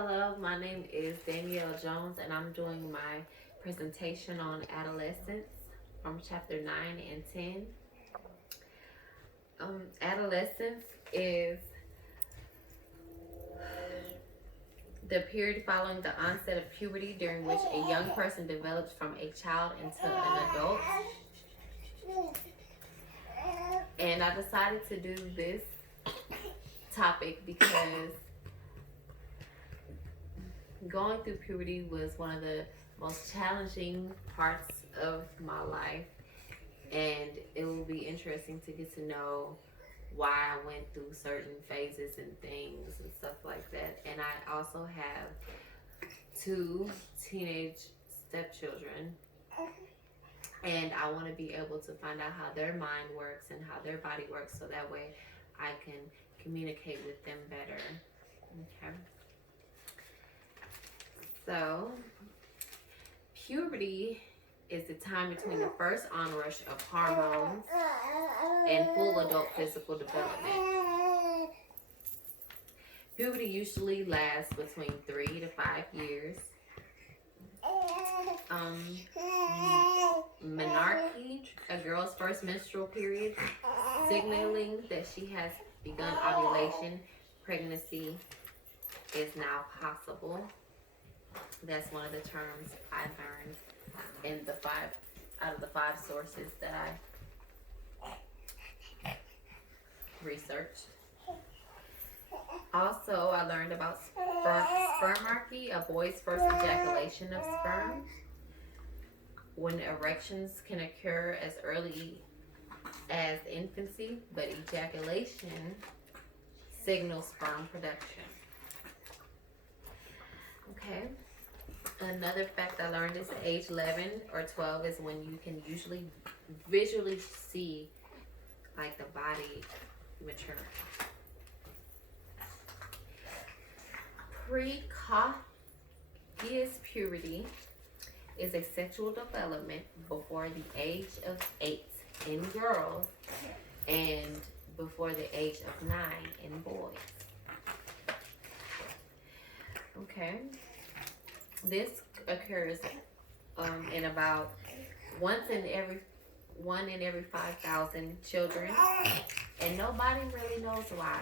Hello, my name is Danielle Jones, and I'm doing my presentation on adolescence from chapter 9 and 10. Adolescence is the period following the onset of puberty during which a young person develops from a child into an adult. And I decided to do this topic because going through puberty was one of the most challenging parts of my life, and it will be interesting to get to know why I went through certain phases and things and stuff like that. And I also have two teenage stepchildren, and I want to be able to find out how their mind works and how their body works so that way I can communicate with them better. Okay. So, puberty is the time between the first onrush of hormones and full adult physical development. Puberty usually lasts between 3 to 5 years. Menarche, a girl's first menstrual period, signaling that she has begun ovulation. Pregnancy is now possible. That's one of the terms I learned in the out of the 5 sources that I researched. Also, I learned about spermarchy, a boy's first ejaculation of sperm, when erections can occur as early as infancy, but ejaculation signals sperm production. Okay. Another fact I learned is at age 11 or 12 is when you can usually visually see like the body mature. Precocious puberty is a sexual development before the age of 8 in girls and before the age of 9 in boys. Okay. This occurs in about one in every 5,000 children, and nobody really knows why.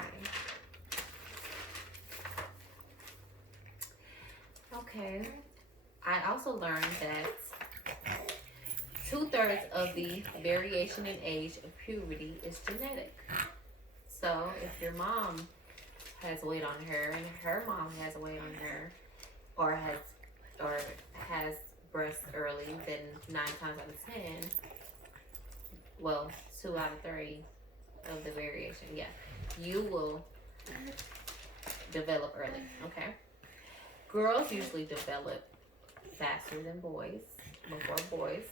Okay, I also learned that 2/3 of the variation in age of puberty is genetic. So if your mom has weight on her and her mom has weight on her, or has breasts early, then 9 times out of 10, well, 2 out of 3 of the variation, yeah, you will develop early. Okay. Girls usually develop faster than boys, before boys.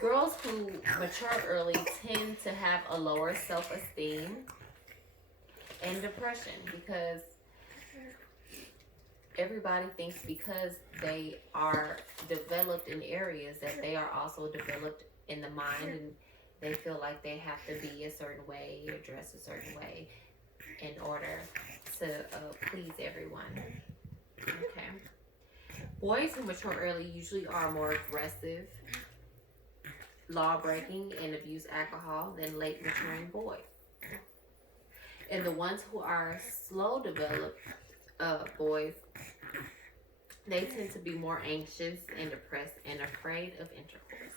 Girls who mature early tend to have a lower self-esteem and depression because everybody thinks because they are developed in areas that they are also developed in the mind, and they feel like they have to be a certain way or dress a certain way in order to please everyone. Okay. Boys who mature early usually are more aggressive, law-breaking, and abuse alcohol than late maturing boys. And the ones who are slow developed boys, they tend to be more anxious and depressed and afraid of intercourse.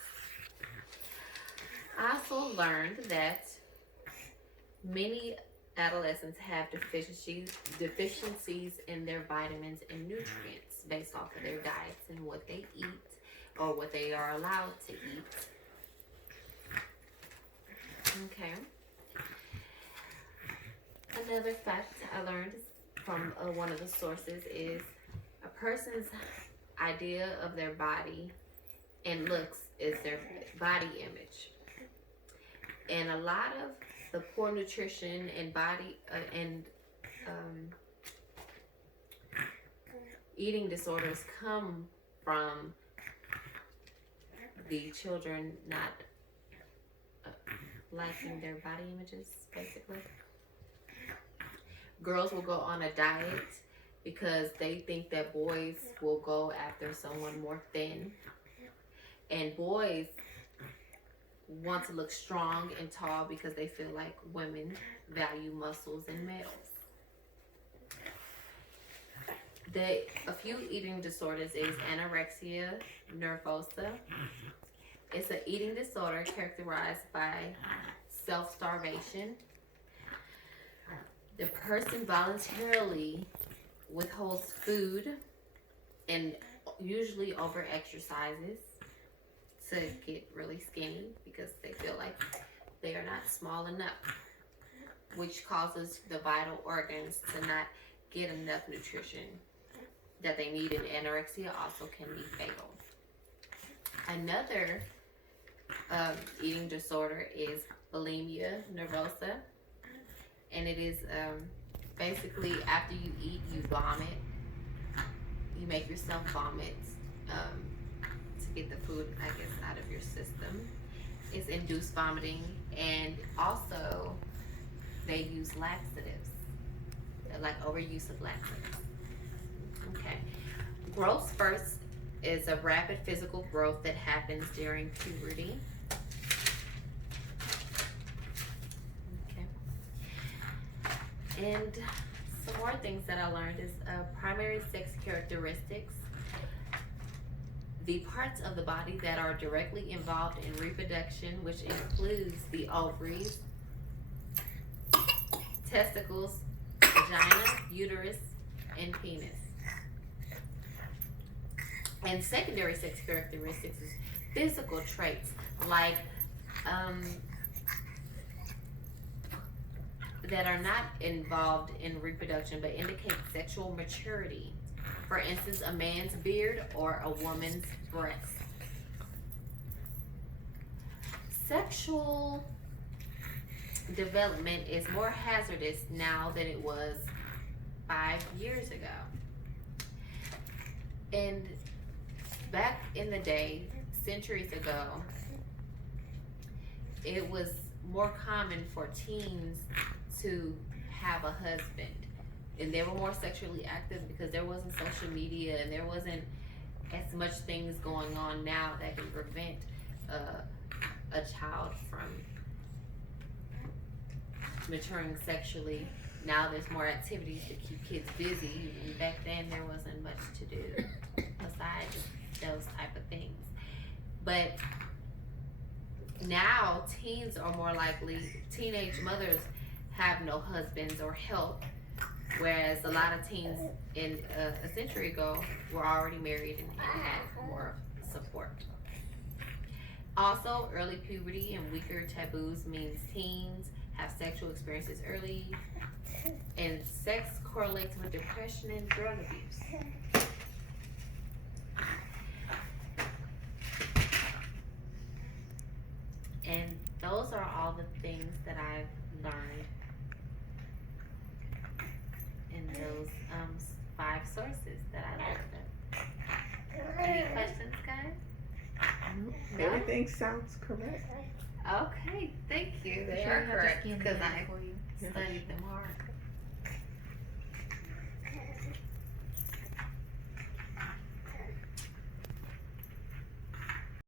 I also learned that many adolescents have deficiencies in their vitamins and nutrients based off of their diets and what they eat or what they are allowed to eat. Okay. Another fact I learned from one of the sources is a person's idea of their body and looks is their body image. And a lot of the poor nutrition and body eating disorders come from the children not liking their body images, basically. Girls will go on a diet because they think that boys will go after someone more thin. And boys want to look strong and tall because they feel like women value muscles in males. A few eating disorders is anorexia nervosa. It's an eating disorder characterized by self-starvation. The person voluntarily withholds food and usually over exercises to get really skinny because they feel like they are not small enough, which causes the vital organs to not get enough nutrition that they need, and anorexia also can be fatal. Another eating disorder is bulimia nervosa, and it is basically after you eat, you vomit. You make yourself vomit to get the food, I guess, out of your system. It's induced vomiting, and also they use laxatives, like overuse of laxatives. Okay. Growth spurts is a rapid physical growth that happens during puberty. Okay. And some more things that I learned is primary sex characteristics. The parts of the body that are directly involved in reproduction, which includes the ovaries, testicles, vagina, uterus, and penis. And secondary sex characteristics is physical traits like that are not involved in reproduction but indicate sexual maturity. For instance, a man's beard or a woman's breast. Sexual development is more hazardous now than it was 5 years ago. And back in the day, centuries ago, it was more common for teens to have a husband. And they were more sexually active because there wasn't social media and there wasn't as much things going on now that can prevent a child from maturing sexually. Now there's more activities to keep kids busy. And back then there wasn't much to do besides those type of things. But now teens are more likely, teenage mothers have no husbands or help, whereas a lot of teens in a century ago were already married and had more support. Also, early puberty and weaker taboos means teens have sexual experiences early, and sex correlates with depression and drug abuse. And those are all the things that I've learned in those 5 sources that I looked up. Any questions, guys? No? Everything sounds correct. Okay, thank you. They are correct because I studied them hard.